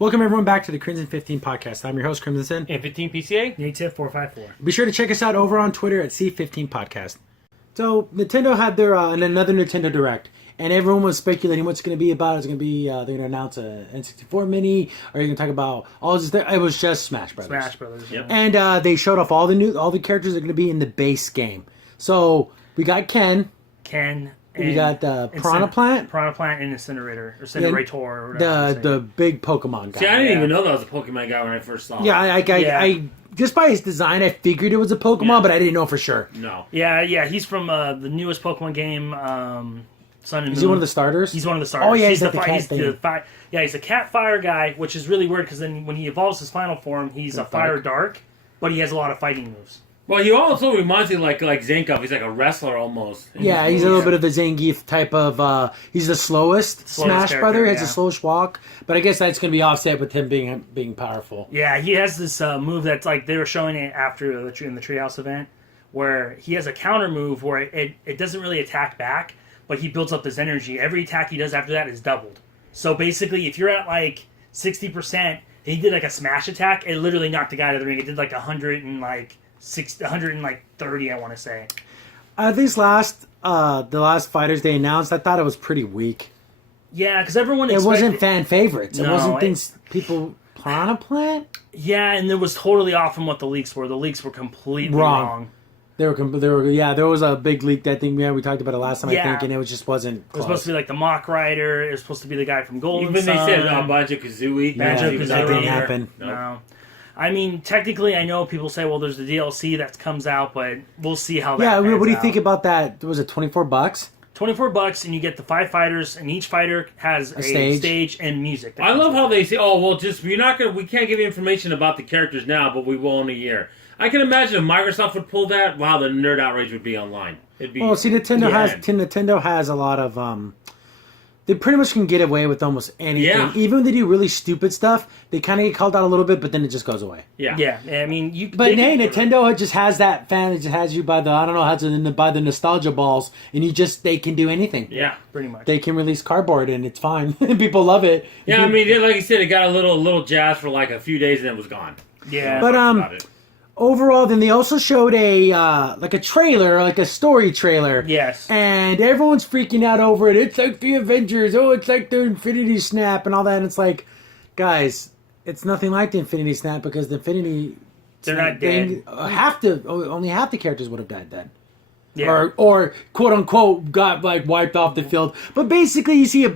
Welcome everyone back to the Crimson 15 podcast. I'm your host, Crimson Sin. And 15 PCA? Native 454. Be sure to check us out over on Twitter at C15 Podcast. So, Nintendo had their another Nintendo Direct, and everyone was speculating what's going to be about. It's going to be, they're going to announce a N64 Mini, or you're going to talk about all this. It was just Smash Brothers. Smash Brothers. Yep. And they showed off all the characters that are going to be in the base game. So, we got Ken. We got Piranha Plant. Piranha Plant and Incinerator. Or whatever. The big Pokemon guy. See, I didn't even know that was a Pokemon guy when I first saw him. Yeah, I just by his design, I figured it was a Pokemon, but I didn't know for sure. No. Yeah, he's from the newest Pokemon game, Sun and Moon. Is he one of the starters? He's one of the starters. Oh, yeah, he's the like the cat thing. he's a cat fire guy, which is really weird because then when he evolves his final form, he's a fire dark, but he has a lot of fighting moves. Well, he also reminds me like Zangief. He's like a wrestler almost. Yeah, he's a little bit of a Zangief type of. He's the slowest Smash brother. He has the slowest walk, but I guess that's going to be offset with him being powerful. Yeah, he has this move that's like they were showing it after in the Treehouse event, where he has a counter move where it doesn't really attack back, but he builds up his energy. Every attack he does after that is doubled. So basically, if you're at like 60%, he did like a smash attack, it literally knocked the guy out of the ring. It did like 130, I want to say. These the last fighters they announced, I thought it was pretty weak. Yeah, because everyone It wasn't fan favorites. It No, wasn't things people... Piranha Plant? Yeah, and it was totally off from what the leaks were. The leaks were completely wrong. There was a big leak that thing. Yeah, we talked about it last time, I think, and it just wasn't close. It was supposed to be like the Mock Rider. It was supposed to be the guy from Golden Even Sun. they said Banjo-Kazooie. Banjo-Kazooie. That didn't happen. No. I mean, technically, I know people say, well, there's the DLC that comes out, but we'll see how that Yeah, what do you out. think about that? Was it $24? $24, and you get the 5 fighters, and each fighter has a stage and music. I love how they say, "Oh, well, we can't give you information about the characters now, but we will in a year." I can imagine if Microsoft would pull that. Wow, the nerd outrage would be online. It'd be. Well, see, Nintendo has a lot of they pretty much can get away with almost anything. Yeah. Even when they do really stupid stuff, they kind of get called out a little bit, but then it just goes away. Yeah. I mean, Nintendo just has that fan. It just has you by by the nostalgia balls, and they can do anything. Yeah, pretty much. They can release cardboard, and it's fine. People love it. Yeah, I mean, like you said, it got a little jazz for like a few days, and then it was gone. Yeah, but overall, then they also showed a trailer, like a story trailer. Yes. And everyone's freaking out over it. It's like the Avengers. Oh, it's like the Infinity Snap and all that. And it's like, guys, it's nothing like the Infinity Snap because the Infinity... They're not dead. Only half the characters would have died then. Yeah. Or quote unquote got like wiped off the field. But basically, you see who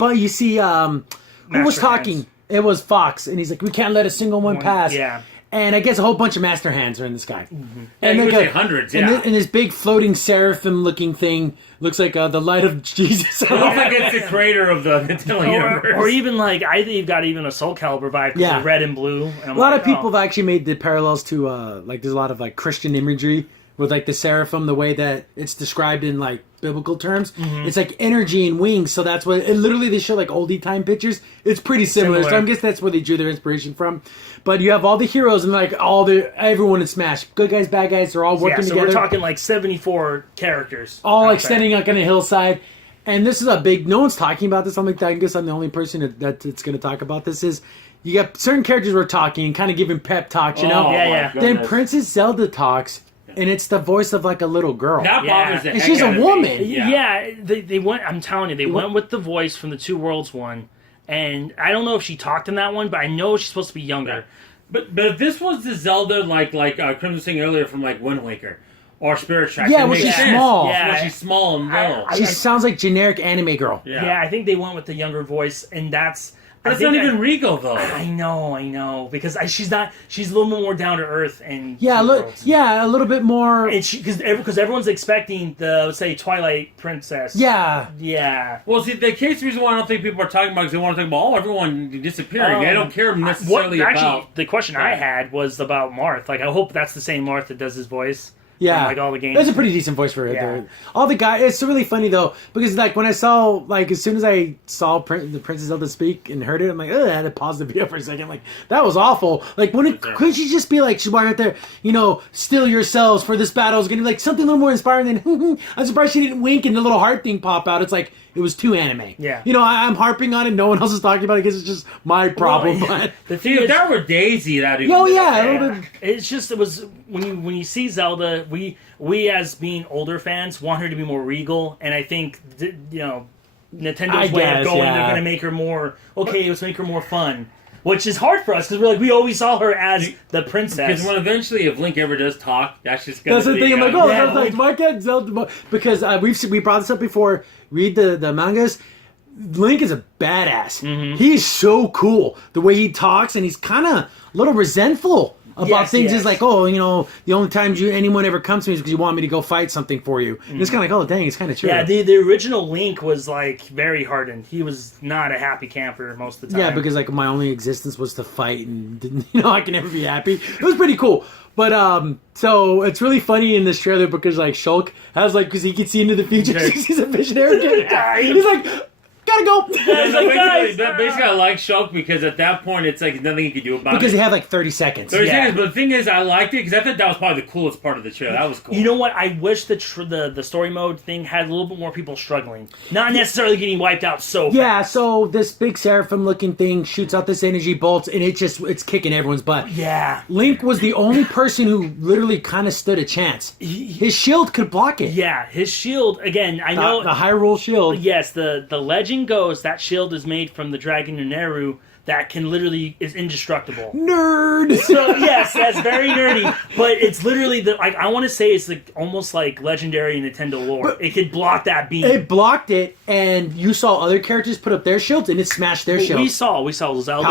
was talking? Hands. It was Fox, and he's like, we can't let a single one pass. Yeah. And I guess a whole bunch of Master Hands are in the sky. Mm-hmm. And you would say hundreds, yeah. And this big floating seraphim-looking thing looks like the light of Jesus. It looks like it's the creator of the Nintendo universe. Or even like, I think you've got even a Soul Calibur vibe. Yeah. Red and blue. And A lot of people have actually made the parallels to, there's a lot of like Christian imagery with like the seraphim, the way that it's described in like biblical terms. Mm-hmm. It's like energy and wings, so that's what literally they show like oldie time pictures. It's pretty similar. So I guess that's where they drew their inspiration from. But you have all the heroes and like everyone in Smash, good guys, bad guys, they're all working together. So we're talking like 74 characters, all like standing like on a hillside. And this is a big. No one's talking about this. I guess I'm the only person that's going to talk about this. Is you got certain characters we're talking, kind of giving pep talks, you know? Yeah. Then Princess Zelda talks. And it's the voice of like a little girl. That bothers the and heck she's a out of me. woman. Yeah, they went. I'm telling you, they went with the voice from the Two Worlds one, and I don't know if she talked in that one, but I know she's supposed to be younger. But if this was the Zelda like Crimson saying earlier from like Wind Waker or Spirit Tracks, yeah, well, she's small. Yeah, well, she's small and little. She sounds like generic anime girl. Yeah, I think they went with the younger voice, and that's not even Rico though. I know, because she's not. She's a little more down to earth and a little bit more. And because everyone's expecting the, let's say, Twilight Princess. Yeah. Well, see, the reason why I don't think people are talking about is they want to talk about everyone disappearing. They don't care necessarily about. Actually, the question I had was about Marth. Like, I hope that's the same Marth that does his voice. Yeah, from, like all the games. That's a pretty decent voice for it. Yeah. All the guys. It's really funny though because like when I saw like as soon as I saw the Princess Zelda speak and heard it, I'm like, ugh, I had to pause the video for a second. Like that was awful. Like when couldn't she just be like, she's right there, still yourselves for this battle is gonna be like something a little more inspiring than. I'm surprised she didn't wink and the little heart thing pop out. It's like it was too anime. Yeah. I'm harping on it. No one else is talking about it because it's just my problem. But The See, thing if is, that were Daisy, that'd be. oh yeah, a yeah, little bit. it's just it was when you see Zelda, we as being older fans want her to be more regal, and I think Nintendo's way guess, of going, yeah. they're going to make her more okay. Let's make her more fun, which is hard for us because we're like we always saw her as the princess. Because when eventually, if Link ever does talk, that's just gonna That's the be. thing. I'm like, oh, Yeah, I was like, why can't Zelda? Because we brought this up before. Read the mangas. Link is a badass. Mm-hmm. He's so cool. The way he talks, and he's kind of a little resentful about Yes, things. yes. He's like, oh, the only times anyone ever comes to me is because you want me to go fight something for you. And it's kind of like, oh, dang, it's kind of true. yeah, the original Link was like very hardened. He was not a happy camper most of the time. Yeah, because like my only existence was to fight, and didn't, I can never be happy. It was pretty cool. But so it's really funny in this trailer because like Shulk has like because he can see into the future. He's a visionary kid. He's like, gotta go. Basically, I like Shulk because at that point, it's like nothing you can do about Because it. they have like 30 seconds. 30 Yeah. seconds, but the thing is, I liked it because I thought that was probably the coolest part of the trailer. That was cool. You know what? I wish the story mode thing had a little bit more people struggling, not necessarily getting wiped out so fast. Yeah, so this big seraphim looking thing shoots out this energy bolts and it's kicking everyone's butt. Yeah. Link was the only person who literally kind of stood a chance. His shield could block it. Yeah, his shield again. I know The Hyrule shield. Yes, the legend goes that shield is made from the dragon Uneru that can literally is indestructible. Nerd. So yes, that's very nerdy, but it's literally I want to say it's like almost like legendary Nintendo lore. It could block that beam. It blocked it, and you saw other characters put up their shields, and it smashed their shields. We saw Zelda,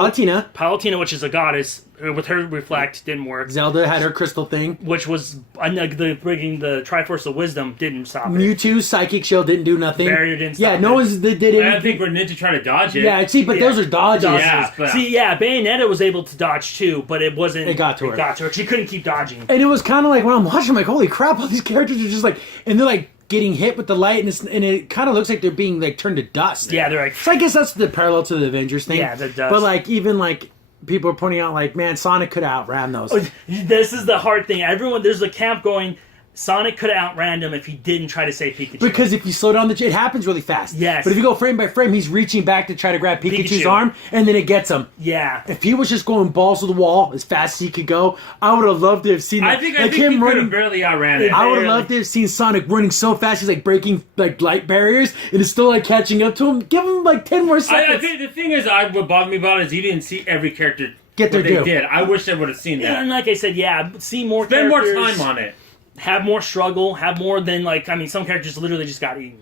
Palutena, which is a goddess. With her reflect didn't work. Zelda had her crystal thing. Which was bringing the Triforce of Wisdom didn't stop it. Mewtwo's psychic shield didn't do nothing. Barrier didn't Yeah, stop no it. one's did anything. I think Greninja tried to dodge it. Yeah, see, but those are dodges. Yeah. But- See, yeah, Bayonetta was able to dodge too, but it wasn't. It got to her. She couldn't keep dodging. And it was kind of like when I'm watching, I'm like, holy crap! All these characters are just like, and they're like getting hit with the light, and it kind of looks like they're being like turned to dust. Yeah, they're like. So I guess that's the parallel to the Avengers thing. Yeah, the dust. But like even like people are pointing out, like, man, Sonic could have outran those. This is the hard thing. There's a camp going. Sonic could have outran him if he didn't try to save Pikachu. Because if you slow down it happens really fast. Yes. But if you go frame by frame, he's reaching back to try to grab Pikachu's Pikachu. arm, and then it gets him. Yeah. If he was just going balls to the wall as fast as he could go, I would have loved to have seen that. I think he could have barely outran it. I would have loved to have seen Sonic running so fast he's like breaking like light barriers and it's still like catching up to him. Give him like 10 more I seconds. think the thing is, what bothered me about it is you didn't see every character Get their what they due. did. I wish I would have seen And that. like I said, see more Spend more characters. time on it. Have more struggle. Have more than some characters literally just got eaten.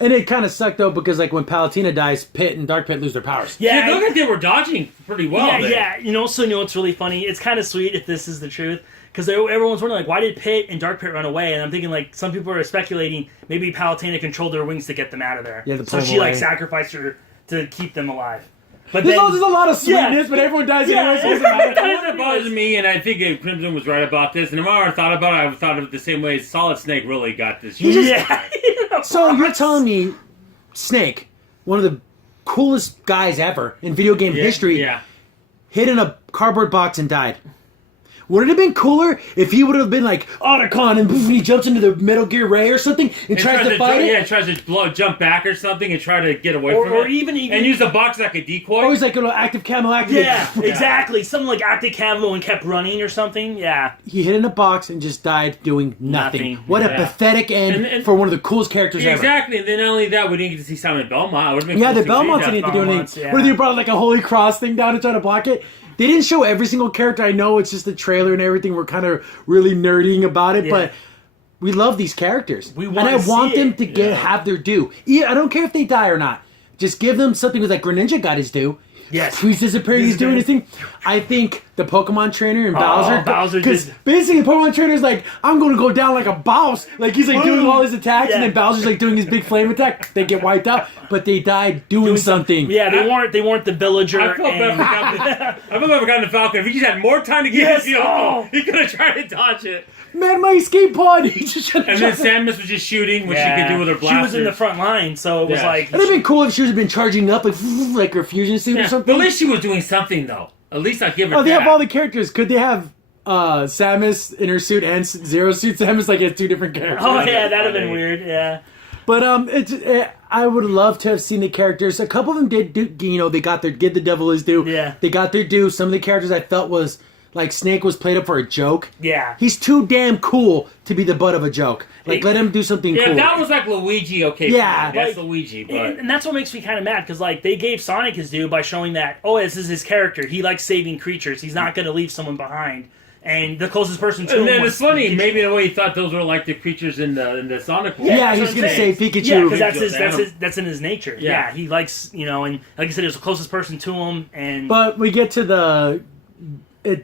And it kind of sucked though because like when Palutena dies, Pit and Dark Pit lose their powers. Yeah, It looked like they were dodging pretty well. yeah, there. yeah. You know what's really funny? It's kind of sweet if this is the truth. Because everyone's wondering, like, why did Pit and Dark Pit run away? And I'm thinking, like, some people are speculating maybe Palutena controlled their wings to get them out of there. Yeah, to so pull she, them like, away. sacrificed her to keep them alive. But There's then, a lot of sweetness, but everyone dies anyway, so it doesn't matter. The one that bothers me, and I think Crimson was right about this, and the more I thought about it, I thought of it the same way. Solid Snake really got this. yeah. So you're telling me Snake, one of the coolest guys ever in video game history, Yeah. hid in a cardboard box and died. Would it have been cooler if he would have been like Otacon and poof, he jumps into the Metal Gear Ray or something and tries to fight it? Yeah, tries to jump back or something and try to get away from Or it. even and use the box like a decoy. Or he's like a little active camo activate. Yeah, exactly. Something like active camo and kept running or something. Yeah. He hid in a box and just died doing nothing. Nothing. What a Yeah. pathetic end And- for one of the coolest characters ever. Exactly, and then not only that, we didn't get to see Simon Belmont. It would've been Yeah, cool the to see Belmonts that. didn't need to do Belmonts, anything. yeah. What if they brought like a Holy Cross thing down and try to block it? They didn't show every single character. I know it's just the trailer and everything. We're kind of really nerdying about it, Yeah. but we love these characters. We and wanna I want see them it. to have their due. I don't care if they die or not. Just give them something like Greninja got his due. Yes. He's disappearing. He's doing his thing. I think the Pokemon trainer and Bowser. Bowser Because did- basically, the Pokemon trainer's like, I'm going to go down like a boss. Like, he's like doing all his attacks, and Yeah. then Bowser's like doing his big flame attack. They get wiped out, but they died doing something. Yeah, they weren't the villager. I felt bad for Captain Falcon. If he just had more time to get Yes, his deal, oh. he could have tried to dodge it. man, my escape pod. He just And then Samus was just shooting, which she could do with her blaster. She was in the front line, so it was like... It'd have been cool if she would have been charging up like her fusion suit or something. But at least she was doing something, though. At least I give her Oh, they that. have all the characters. Could they have Samus in her suit and Zero suit? Samus like has two different characters. Oh, yeah, that'd have been weird, yeah. But I would love to have seen the characters. A couple of them did do, they got their give the devil his due. Yeah. They got their due. Some of the characters I felt was like Snake was played up for a joke. Yeah. He's too damn cool to be the butt of a joke. Like, let him do something cool. Yeah, that was like Luigi, okay. Yeah. That's Like, Luigi, but... And that's what makes me kind of mad, because, like, they gave Sonic his due by showing that, oh, this is his character. He likes saving creatures. He's not going to leave someone behind. And the closest person to him And then was it's funny, Pikachu. maybe in a way he thought those were like the creatures in the Sonic world. Yeah, that's he's what gonna I'm say saying. Pikachu. Yeah, because Pikachu. that's in his nature. Yeah. Yeah, he likes, and like I said, he was the closest person to him. And But we get to the.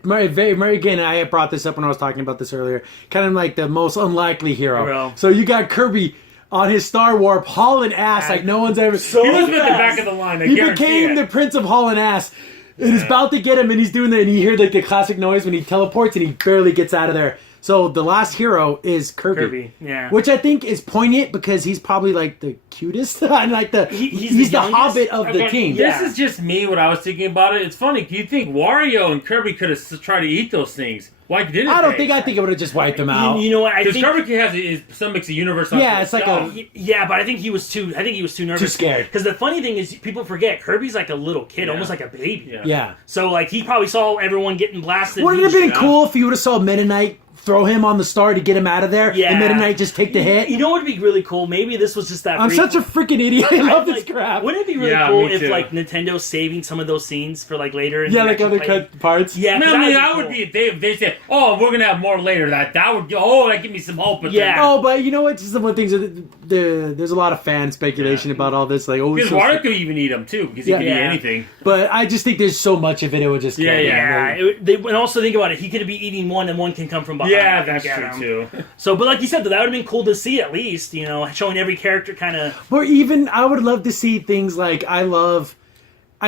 Mary again, I had brought this up when I was talking about this earlier. Kind of like the most unlikely hero. Bro. So you got Kirby on his Star Warp hauling ass like no one's ever. He was at the back of the line, I He guarantee became it. the Prince of hauling ass. And he's about to get him, and he's doing that, and you hear like the classic noise when he teleports, and he barely gets out of there. So the last hero is Kirby. yeah. Which I think is poignant because he's probably like the cutest and like he's the youngest. hobbit of the Okay, team. Yeah. This is just me, what I was thinking about it. It's funny, you think Wario and Kirby could have tried to eat those things. Why didn't I don't they? think I think it would have just wiped them out. You know what? I Because think Kirby has some makes a universe. Unto Yeah, it's like itself. Yeah, but I think he was too nervous. Too scared. Because the funny thing is, people forget Kirby's like a little kid, almost like a baby. Yeah. Yeah. So like he probably saw everyone getting blasted. Wouldn't it have been Yeah. cool if you would have saw Meta Knight throw him on the star to get him out of there, Yeah. and Meta Knight just take the hit? You know what would be really cool? Maybe this was just that. I'm such a freaking idiot. I love this like, crap. Wouldn't it be really Yeah, cool me if too. like Nintendo's saving some of those scenes for like later? In Yeah, the like actual other play? cut parts. Yeah, 'cause No, I mean, that'd I would cool. be. They said, "Oh, we're gonna have more later." That would. Oh, that give me some hope. But Yeah. Oh, but you know what? Just one of the things that there's a lot of fan speculation about all this. Like, oh, because it's so- Wario could even eat them too, because he Yeah. could eat Yeah. anything. but I just think there's so much of it. It would just Yeah, kill me. Yeah, and also think about it. He could be eating one, and one can come from behind. Yeah, and that's get true him. too. So, but like you said, that would have been cool to see at least. Showing every character kind of. Or even I would love to see things like I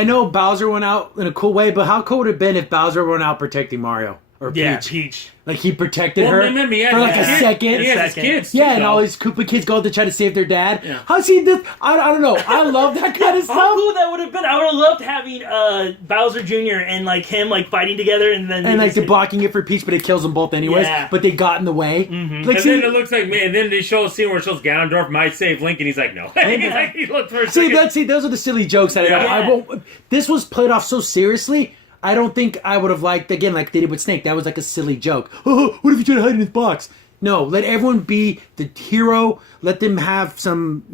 know Bowser went out in a cool way, but how cool would it have been if Bowser went out protecting Mario or Peach? Yeah, Peach. Like he protected Well, her remember, he has for like his a kid- second. and he has his Second. kids. Too, Yeah, and though. all these Koopa kids go out to try to save their dad. Yeah. How's he this? I don't know. I love that kind of How stuff. cool that would have been! I would have loved having Bowser Jr. and like him like fighting together, and then And like they're blocking it for Peach, but it kills them both anyways. Yeah. But they got in the way. Like, And see, then it looks like me. And then they show a scene where it shows Ganondorf might save Link, and he's like, "No." He looked for a see, second. those are the silly jokes that Yeah. I won't. This was played off so seriously. I don't think I would have liked, again, like they did with Snake. That was like a silly joke. Oh, what if you try to hide in his box? No, let everyone be the hero. Let them have some,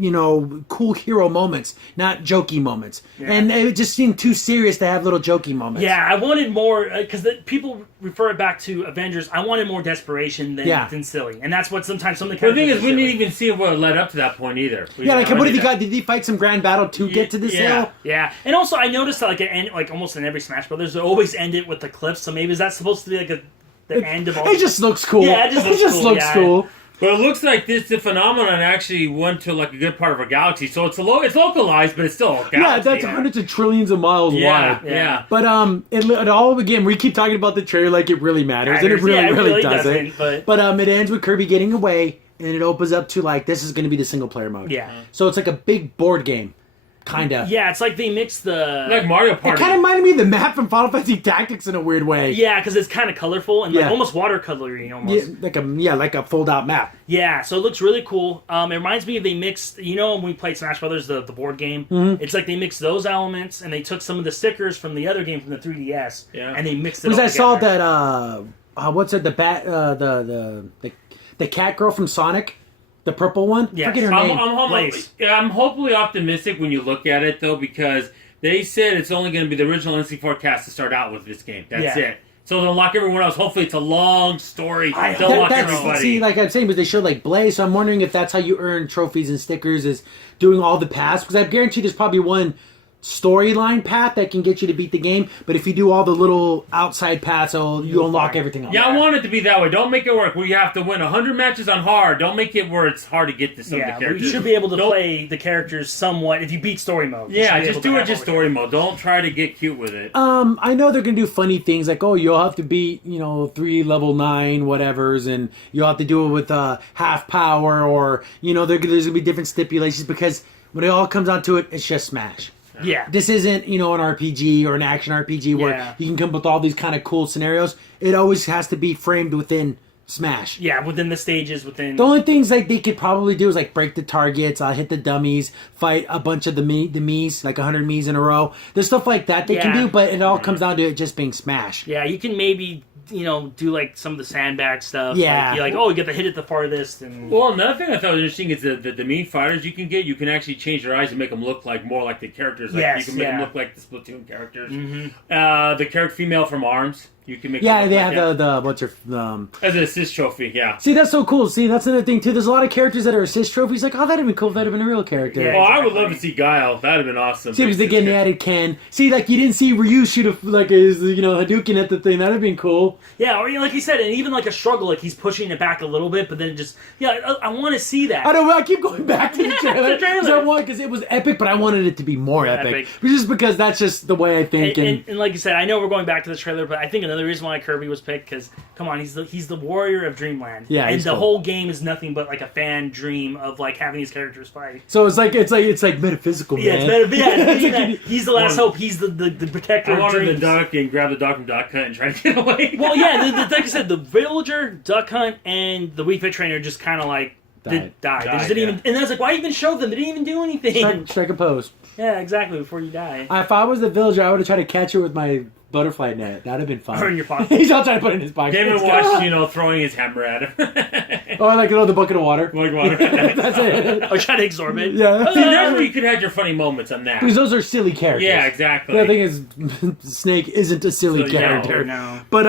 cool hero moments, not jokey moments. And it just seemed too serious to have little jokey moments. Yeah, I wanted more because people refer it back to Avengers. I wanted more desperation than silly, and that's what sometimes some of the The thing characters. is, we didn't even see what led up to that point either. Yeah, like what if did he fight some grand battle to get to this hill? Yeah, and also I noticed that like almost in every Smash Brothers, they always end it with the cliff. So maybe is that supposed to be like the end of all? It just looks cool. Yeah, it just looks cool, yeah. cool. But it looks like the phenomenon actually went to like a good part of our galaxy, so it's it's localized, but it's still a galaxy. Yeah, that's hundreds of trillions of miles Yeah, wide. yeah. But it all again. We keep talking about the trailer like it really matters, and it really doesn't. But it ends with Kirby getting away, and it opens up to like this is going to be the single player mode. Yeah. So it's like a big board game, kind of. Yeah, it's like they mixed the Like Mario It Party. kind of reminded me of the map from Final Fantasy Tactics in a weird way. Yeah, because it's kind of colorful and like Yeah. almost watercolory almost. Like a fold out map. Yeah, so it looks really cool. It reminds me of they mixed, when we played Smash Brothers, the board game. Mm-hmm. It's like they mixed those elements and they took some of the stickers from the other game from the 3DS Yeah. and they mixed it. Because all I saw together. that what's it, the bat the cat girl from Sonic, the purple one. Yes. Forget her name. Blaze. I'm hopefully optimistic when you look at it though, because they said it's only going to be the original NC4 cast to start out with this game. That's Yeah. it. So they'll lock everyone else. Hopefully, it's a long story. I They'll hope lock That's, everybody. see, like I'm saying, but they showed like Blaze, so I'm wondering if that's how you earn trophies and stickers is doing all the paths. Because I guarantee there's probably one storyline path that can get you to beat the game, but if you do all the little outside paths, you unlock everything else. Yeah, I want it to be that way. Don't make it work where you have to win 100 matches on hard. Don't make it where it's hard to get to some of the Yeah, characters. you should be able to play the characters somewhat if you beat story mode. You Yeah, should be just able to do it have just all the story mode. Don't try to get cute with it. I know they're gonna do funny things like, oh, you'll have to beat 3 level 9 whatevers, and you'll have to do it with half power, or there's gonna be different stipulations, because when it all comes down to it, it's just Smash. Yeah. This isn't, an RPG or an action RPG where Yeah. you can come up with all these kind of cool scenarios. It always has to be framed within Smash. Yeah, within the stages, within... The only things like they could probably do is like break the targets, hit the dummies, fight a bunch of the Miis, like 100 Miis in a row. There's stuff like that they can Yeah. do, but it all comes down to it just being Smash. Yeah, you can maybe, do like some of the sandbag stuff. Yeah. Like, you're like, oh, you get the hit at the farthest. And Well, another thing I thought was interesting is the mean fighters you can actually change their eyes and make them look like more like the characters. Like Yes, you can make them yeah. look like the Splatoon characters. Mm-hmm. The character female from ARMS, you can make. Yeah, them they look have like the what's her as an assist trophy. Yeah. See, that's so cool. See, that's another thing too. There's a lot of characters that are assist trophies. Like, oh, that'd have been cool if that'd have been a real character. Yeah. Well, I would exactly. love to see Guile. That'd have been awesome. See, because again, they added Ken. See, like you didn't see Ryu shoot his Hadouken at the thing. That'd have been cool. Yeah, or like you said, and even like a struggle, like he's pushing it back a little bit, but then it just... Yeah, I want to see that. I don't know. I keep going back to the trailer trailer. because it was epic, but I wanted it to be more epic. Epic. Just because that's just the way I think. And like you said, I know we're going back to the trailer, but I think another reason why Kirby was picked, because come on, he's the warrior of Dreamland. Yeah, and he's the cool. whole game is nothing but like a fan dream of like having these characters fight. So it's like metaphysical, Yeah, man. it's better. Yeah, It's like- he's the last hope. He's the protector I of wanted to dreams. duck and grab the dog from Duck Hunt and try to get away. Well, yeah, like I said, the villager, Duck Hunt, and the Wii Fit Trainer just kind of like died. They just Died, didn't yeah. even, and I was like, why even show them? They didn't even do anything. Strike a pose. Yeah, exactly. Before you die, If I was the villager, I would have tried to catch it with my butterfly net. That'd have been fun. or in your pocket. He's all trying to put it in his pocket. David watched, throwing his hammer at him. Oh, I like the bucket of water. Like water. That's it. Or try to absorb it. Yeah. See, that's where you could have your funny moments on that. Because those are silly characters. Yeah, exactly. The thing is, Snake isn't a silly So, yeah, character. no. But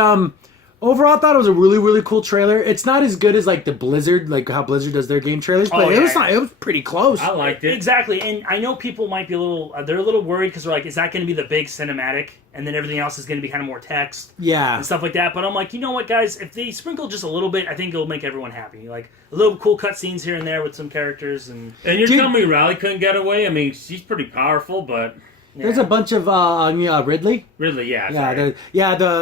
overall, I thought it was a really, really cool trailer. It's not as good as like the Blizzard, like how Blizzard does their game trailers, but Oh, it yeah. was not. It was pretty close. I liked it. Exactly, and I know people might be a little, they're a little worried because they're like, is that going to be the big cinematic, and then everything else is going to be kind of more text Yeah. and stuff like that. But I'm like, you know what, guys? If they sprinkle just a little bit, I think it'll make everyone happy. Like a little cool cutscenes here and there with some characters, and And you're Dude. telling me Riley couldn't get away? I mean, she's pretty powerful, but There's a bunch of Ridley. Ridley, yeah. Yeah, sorry.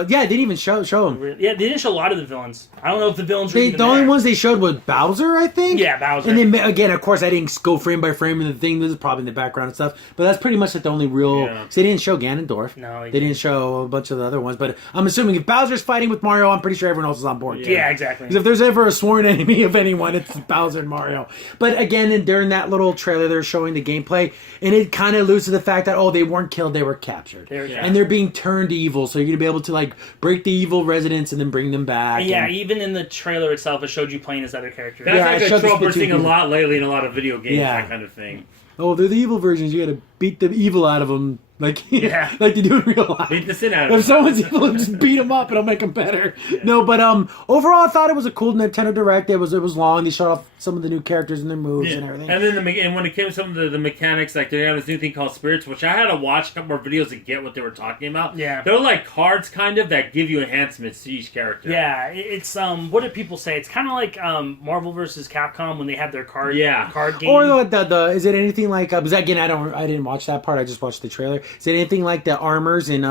they didn't even show him. Yeah, they didn't show a lot of the villains. I don't know if the villains were even The only there. ones they showed was Bowser, I think. Yeah, Bowser. And then again, of course, I didn't go frame by frame in the thing. This is probably in the background and stuff. But that's pretty much like the only real. Yeah. So they didn't show Ganondorf. No, they didn't show a bunch of the other ones. But I'm assuming if Bowser's fighting with Mario, I'm pretty sure everyone else is on board. Yeah, exactly. Because if there's ever a sworn enemy of anyone, it's Bowser and Mario. But again, during that little trailer, they're showing the gameplay, and it kind of alludes to the fact that they weren't killed, they were captured, They were and they're being turned evil. So you're gonna be able to like break the evil residents and then bring them back. Yeah, and- even in the trailer itself, it showed you playing as other characters. That's Yeah, I like a showed the trope we're Splatoon seeing a people. lot lately in a lot of video games, Yeah. that kind of thing. Oh, they're the evil versions. You gotta beat the evil out of them, like Yeah. like they do in real life. Beat the sin out If of it. someone's evil, just beat them up and I'll make them better. No, but overall, I thought it was a cool Nintendo Direct. It was long. They showed off some of the new characters and their moves and everything. And then and when it came to some of the mechanics, like they have this new thing called Spirits, which I had to watch a couple more videos to get what they were talking about. Yeah. They're like cards, kind of, that give you enhancements to each character. Yeah, it's what did people say? It's kind of like Marvel versus Capcom when they have their card game. Or the is it anything like? Because again, I didn't watch that part. I just watched the trailer. Is it anything like the armors in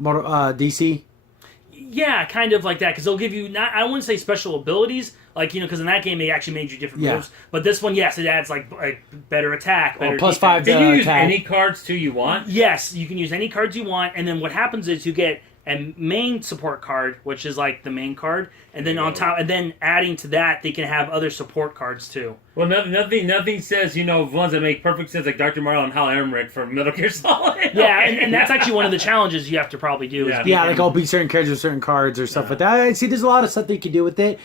DC? Yeah, kind of like that because they'll give you not. I wouldn't say special abilities, like because in that game they actually made you different Yeah. moves. But this one, yes, it adds like better attack, better plus defense. 5 Can you use attack. any cards too you want? Yes, you can use any cards you want, and then what happens is you get a main support card, which is like the main card, and then on top, and then adding to that, they can have other support cards too. Well, nothing says, ones that make perfect sense, like Dr. Marlowe and Hal Emmerich from Metal Gear Solid. Yeah, and that's actually one of the challenges you have to probably do. Yeah. Is Yeah, like I'll beat certain characters with certain cards or stuff like that. I see there's a lot of stuff they could do with it.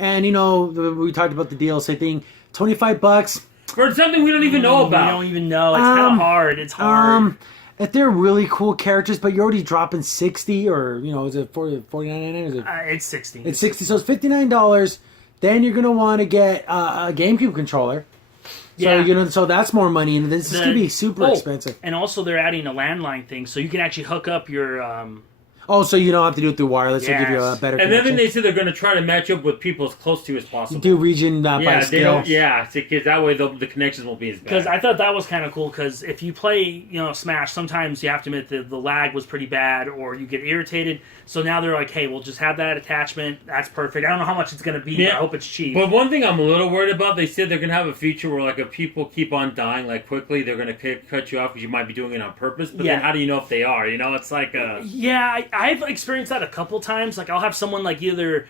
And we talked about the DLC thing. $25. For something we don't even know We about. don't even know. It's kind of hard. It's hard. If they're really cool characters, but you're already dropping 60 or is it 49.99? Is it? It's 60. It's 60, so it's $59. Then you're gonna want to get a GameCube controller. So Yeah. so that's more money, and this is gonna be super Oh, expensive. And also, they're adding a landline thing, so you can actually hook up your. Oh, so you don't have to do it through wireless. They give you a Yes. better And then connection. they said they're going to try to match up with people as close to as possible. Do region by yeah, they skill. don't. Yeah, because that way the connections won't be as bad. Because I thought that was kind of cool. Because if you play, Smash, sometimes you have to admit that the lag was pretty bad, or you get irritated. So now they're like, "Hey, we'll just have that attachment. That's perfect." I don't know how much it's going to be, but I hope it's cheap. But one thing I'm a little worried about, they said they're going to have a feature where, like, if people keep on dying, like, quickly, they're going to cut you off because you might be doing it on purpose. But then how do you know if they are? It's like Yeah, I've experienced that a couple times. Like, I'll have someone like either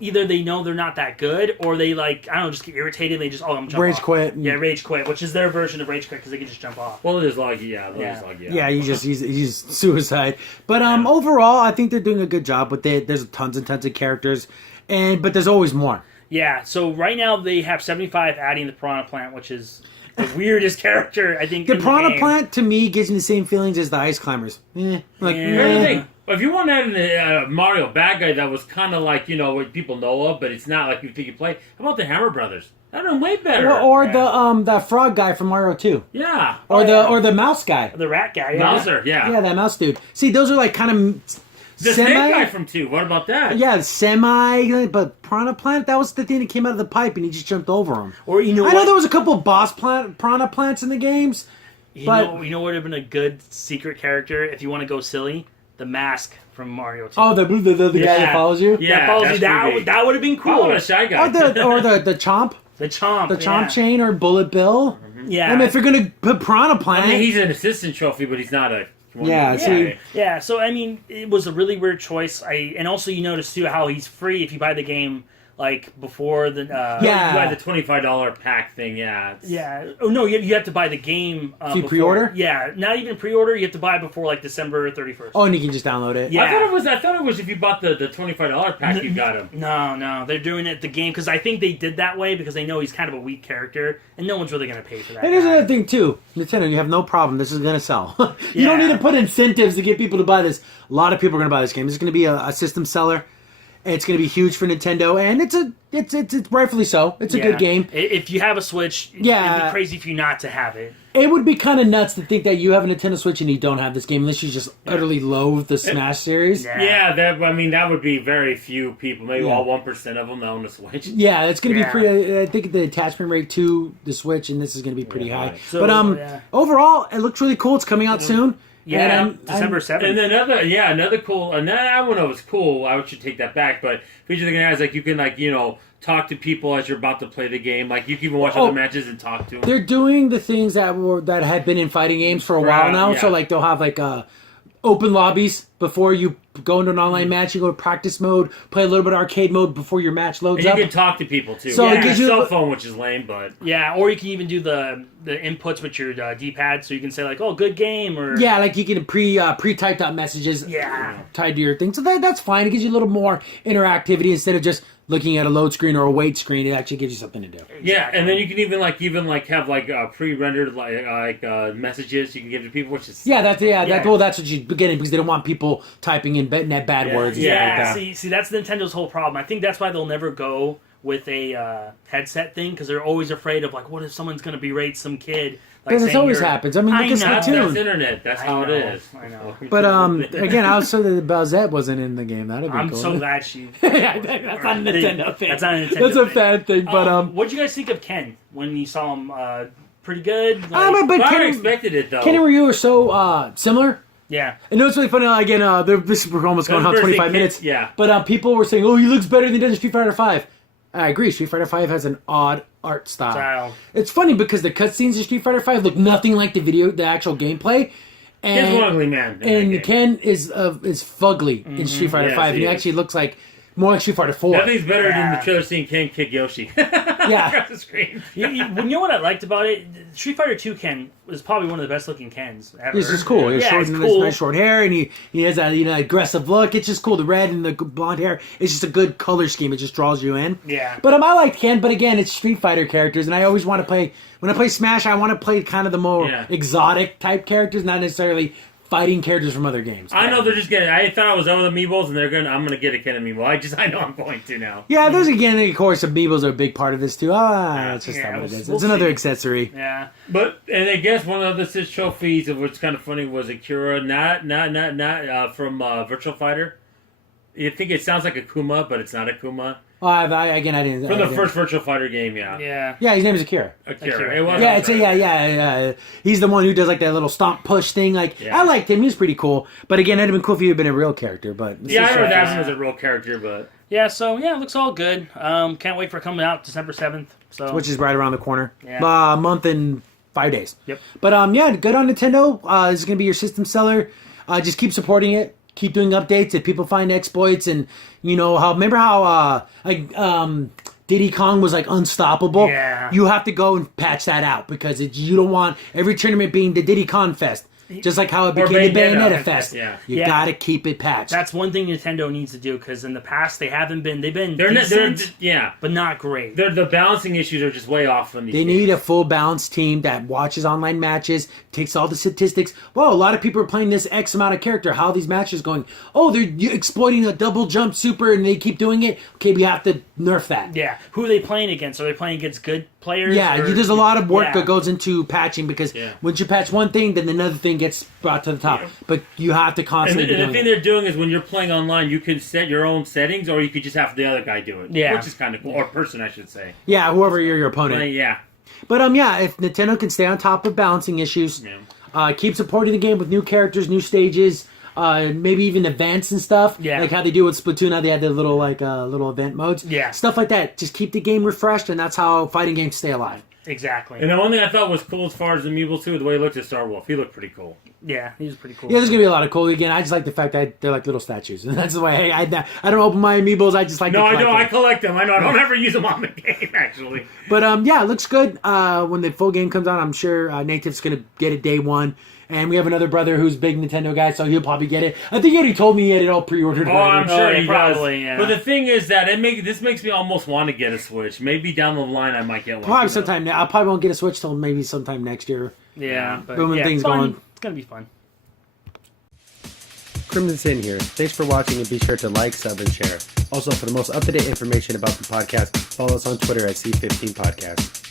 they know they're not that good, or they just get irritated. And they just I'm jump Rage off. quit. Yeah, rage quit, which is their version of rage quit because they can just jump off. well, there's like Yeah, you just use suicide. But overall, I think they're doing a good job with it. There's tons and tons of characters, but there's always more. Yeah, so right now they have 75 adding the Piranha Plant, which is the weirdest character I think. The in Piranha game. Plant to me gives me the same feelings as the Ice Climbers. Yeah. Here's the thing. If you want to add a Mario bad guy that was kind of like what people know of, but it's not like you think you play, how about the Hammer Brothers? That done way better. Or the that frog guy from Mario 2. Yeah. Or the mouse guy. The rat guy. Yeah. Mouser, yeah. Yeah, that mouse dude. See, those are like kind of The Snake guy from 2. What about that? Yeah, but Piranha Plant, that was the thing that came out of the pipe and he just jumped over him. Or I know there was a couple boss Piranha Plants in the games. You know what would have been a good secret character if you want to go silly? The Mask from Mario 2. Oh, the guy that follows you? Yeah, that follows you. that's That would have been How cool. about a Shy Guy? Or the Chomp. The Chomp. The Chomp Chain or Bullet Bill. Yeah. I mean, if you're going to put Piranha Plant... I mean, he's an assistant trophy, but he's not a... Yeah, see... Yeah, so I mean, it was a really weird choice. And also you notice too how he's free if you buy the game before the You buy the $25 pack thing, yeah. Yeah. Oh no, you have to buy the game. You pre-order? Yeah, not even pre-order. You have to buy it before December 31st. Oh, and you can just download it. Yeah. I thought it was if you bought the $25 pack, you got him. No, they're doing it at the game because I think they did that way because they know he's kind of a weak character and no one's really going to pay for that. And here's guy. another thing too, Nintendo, you have no problem. This is going to sell. You don't need to put incentives to get people to buy this. A lot of people are going to buy this game. This is going to be a system seller. It's going to be huge for Nintendo, and it's rightfully so. It's a good game. If you have a Switch, it'd be crazy for you not to have it. It would be kind of nuts to think that you have a Nintendo Switch and you don't have this game unless you just utterly loathe the Smash series. Yeah. That would be very few people. Maybe all 1% of them that own a Switch. Yeah, it's going to be pretty. I think the attachment rate to the Switch and this is going to be pretty high. Right. So, but overall, it looks really cool. It's coming out soon. Yeah, And December 7th. And another cool, and that one was cool. I should take that back. But feature the game is you can talk to people as you're about to play the game. Like you can even watch other matches and talk to them. They're doing the things that had been in fighting games for a while now. Yeah. So they'll have open lobbies before you go into an online match. You go to practice mode, play a little bit of arcade mode before your match loads And up. you can talk to people too. So So it gives you cell phone, which is lame, but Yeah, or you can even do the inputs with your D-pad, so you can say "Oh, good game," or yeah, like you can pre-typed out messages tied to your thing. So that's fine. It gives you a little more interactivity instead of just looking at a load screen or a wait screen. It actually gives you something to do. yeah. And then you can even have pre-rendered messages you can give to people, which is That's what you beginning because they don't want people typing in bad words. And stuff like that. See, that's Nintendo's whole problem. I think that's why they'll never go with a headset thing because they're always afraid of what if someone's going to berate some kid. Because this always happens. I mean, look at that's Splatoon. internet. That's how it is. I know. But again, I was so that Bowsette wasn't in the game. That'd be I'm cool. so glad she. That's not a Nintendo thing. That's not a Nintendo. That's a thing. fan thing. But what'd you guys think of Ken when you saw him? Pretty good. but I Ken, expected it though. Ken and Ryu are so similar. Yeah. And it's really funny. Again, this is almost going on First 25 thing, minutes. yeah. But people were saying, "Oh, he looks better than he does in Street Fighter 5." I agree. Street Fighter 5 has an odd art style. It's funny because the cutscenes in Street Fighter 5 look nothing like the actual gameplay. And, Ken's an ugly man. And Ken is fugly in Street Fighter 5. And he actually looks more like Street Fighter 4. Nothing's better than the trailer seeing Ken kick Yoshi. Yeah. Across the screen. You know what I liked about it? Street Fighter 2 Ken was probably one of the best looking Kens ever. It's just cool. He has it's cool. nice short hair, and he has that aggressive look. It's just cool. The red and the blonde hair. It's just a good color scheme. It just draws you in. Yeah. But I like Ken. But again, it's Street Fighter characters, and I always want to play. When I play Smash, I want to play kind of the more exotic type characters, not necessarily fighting characters from other games. I know they're just getting. I thought I was done with Amiibos, and I'm gonna get a Ken Amiibo. I know I'm going to now. Yeah, there's again, of course, Amiibos are a big part of this too. That's just how it is. we'll It's another see. accessory. Yeah. But and I guess one of the Sith trophies, of which kind of funny, was Akira, not from Virtual Fighter. You think it sounds like Akuma, but it's not Akuma. Oh, I didn't. From the first Virtual Fighter game, yeah. Yeah. Yeah, his name is Akira. Akira. It was. Yeah, it's yeah. He's the one who does like that little stomp push thing. Like Yeah. I liked him; he was pretty cool. But again, it'd have been cool if he had been a real character. But Yeah, I remember that Yeah. was a real character, but Yeah, so yeah, it looks all good. Can't wait for it coming out December 7th. So which is right around the corner. Yeah. A month and 5 days. Yep. But yeah, good on Nintendo. This is gonna be your system seller. Just keep supporting it. Keep doing updates if people find exploits, and remember how Diddy Kong was like unstoppable. Yeah. You have to go and patch that out because you don't want every tournament being the Diddy Kong Fest. Just like how it Or became the Bayonetta Bayonetta Fest. yeah. You Yeah. gotta keep it patched. that's one thing Nintendo needs to do because in the past they've been they're decent, yeah. but not great. The balancing issues are just way off from these. They games. need a full balanced team that watches online matches, takes all the statistics. Well, a lot of people are playing this X amount of character. How are these matches going? Oh, they're exploiting a double jump super and they keep doing it. Okay, we have to nerf that. Yeah, who are they playing against? Are they playing against good players? Yeah, or- there's a lot of work Yeah. that goes into patching because Yeah. once you patch one thing, then another thing gets brought to the top. Yeah. But you have to And constantly the be doing thing it. they're doing is when you're playing online, you can set your own settings, or you could just have the other guy do it. Yeah. Which is kind of cool. Or person, I should say. Yeah, whoever your opponent. But, yeah. But yeah, if Nintendo can stay on top of balancing issues, Yeah. keep supporting the game with new characters, new stages, maybe even events and stuff. Yeah. Like how they do with Splatoon, how they had the little little event modes. Yeah. Stuff like that. Just keep the game refreshed, and that's how fighting games stay alive. Exactly. And the one thing I thought was cool as far as the Amiibo too, the way he looked at Star Wolf. He looked pretty cool. Yeah, he's pretty cool. Yeah, there's gonna be a lot of cool. Again, I just like the fact that they're like little statues, and that's the way. Hey, I don't open my Amiibos. I just like. No, to I collect know. I them. collect them. I know. I don't ever use them on the game, actually. But yeah, it looks good. When the full game comes out, I'm sure Native's gonna get it day one. And we have another brother who's a big Nintendo guy, so he'll probably get it. I think he already told me he had it all pre-ordered. Oh, already. I'm sure yeah, he probably, does. yeah. But the thing is that this makes me almost want to get a Switch. Maybe down the line I might get one. Probably sometime now. I probably won't get a Switch till maybe sometime next year. Yeah, but But when yeah, things fun. going- It's gonna be fun. Crimson Sin here. Thanks for watching, and be sure to like, sub, and share. Also, for the most up-to-date information about the podcast, follow us on Twitter at C15 Podcast.